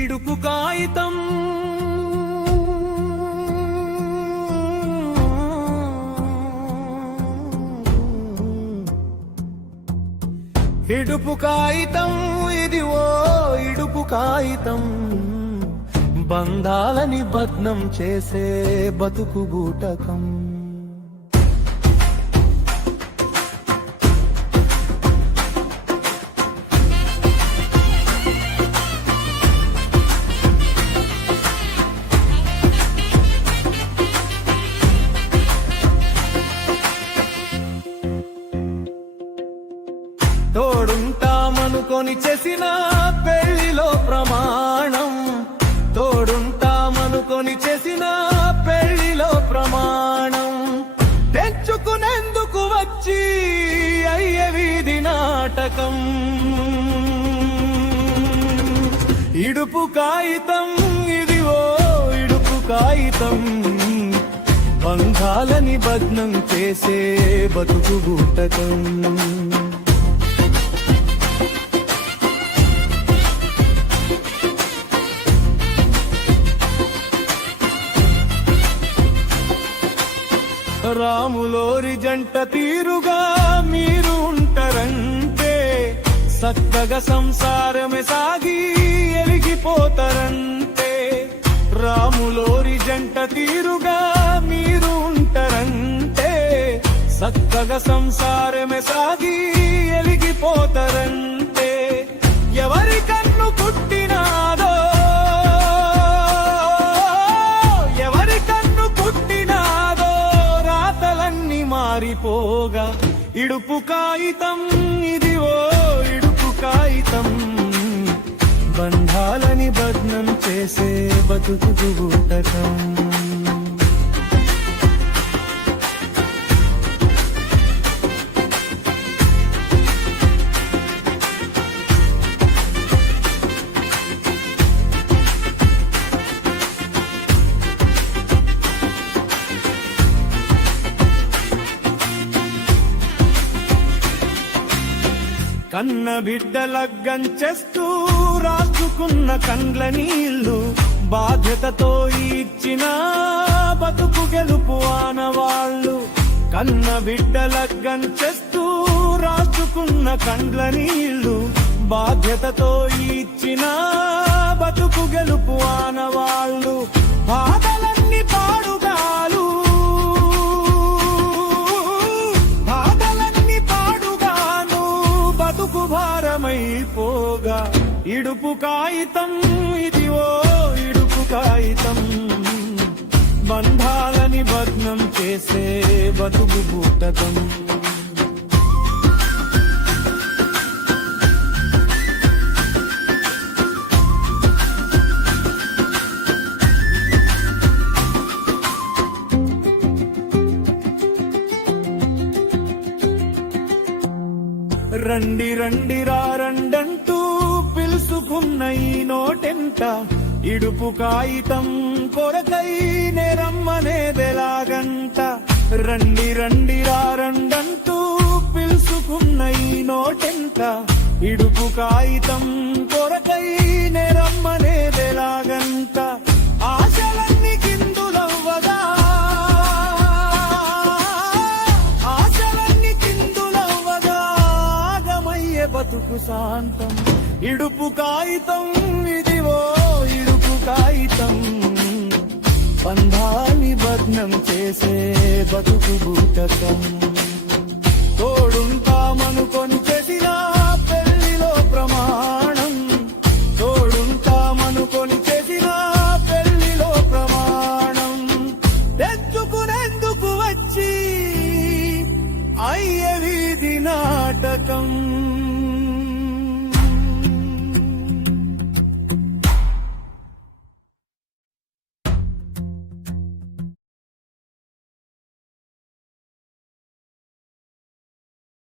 ఇడుపు కాగితం ఇడుపు కాగితం ఇది ఓ ఇడుపు కాగితం బంధాలని భగ్నం చేసే బతుకు బూటకం తోడుంటామనుకొని చేసిన పెళ్లిలో ప్రమాణం తోడుంటామనుకొని చేసిన పెళ్లిలో ప్రమాణం తెచ్చుకునేందుకు వచ్చి అయ్యే వీధి నాటకం ఇడుపు కాగితం ఇది ఓ ఇడుపు కాగితం బంధాలని భగ్నం చేసే బతుకు బూటకం రాములోరి జంట తీరుగా మీరు ఉంటారంటే చక్కగా సంసారమే సాగి ఎలిగిపోతారంటే రాములోరి జంట తీరుగా మీరు ఉంటారంటే చక్కగా సంసారమే సాగి ఎలిగిపోతారంటే ఎవరి కన్ను పుట్టినాదో మారిపోగా ఇడుపు కాగితం ఇది ఓ ఇడుపు కాగితం బంధాలని భగ్నం చేసే బతుకు బూటకం కన్న బిడ్డ లగ్గం చేస్తూ రాసుకున్న కండ్ల నీళ్లు బాధ్యతతో ఇచ్చిన బతుకు గెలుపు ఆనవాళ్ళు కన్న బిడ్డ లగ్గం చేస్తూ రాసుకున్న కండ్ల నీళ్లు బాధ్యతతో ఇచ్చిన బతుకు గెలుపు ఆనవాళ్ళు బాధలన్నీ పాడుగాలు భారమైపోగా ఇడుపు కాగితం ఇది ఓ ఇడుపు కాగితం బంధాలని భగ్నం చేసే బతుకు బూటకం రండి రండి రండంటూ పిలుసుకున్న ఈ నోటెంట ఇడుపు కాగితం కొరకై నేరమ్మనేదెలాగంట రండి రండి రండంటూ పిలుసుకున్న ఈ నోటెంట ఇడుపు కాగితం కొరకై నేరమ్మనేదెలాగంట ఆశలన్నీ కిందులవ్వగా బతుకు శాంతం ఇడుపు కాగితం ఇది ఓ ఇడుపు కాగితం బంధాన్ని భగ్నం చేసే బతుకు బూటకం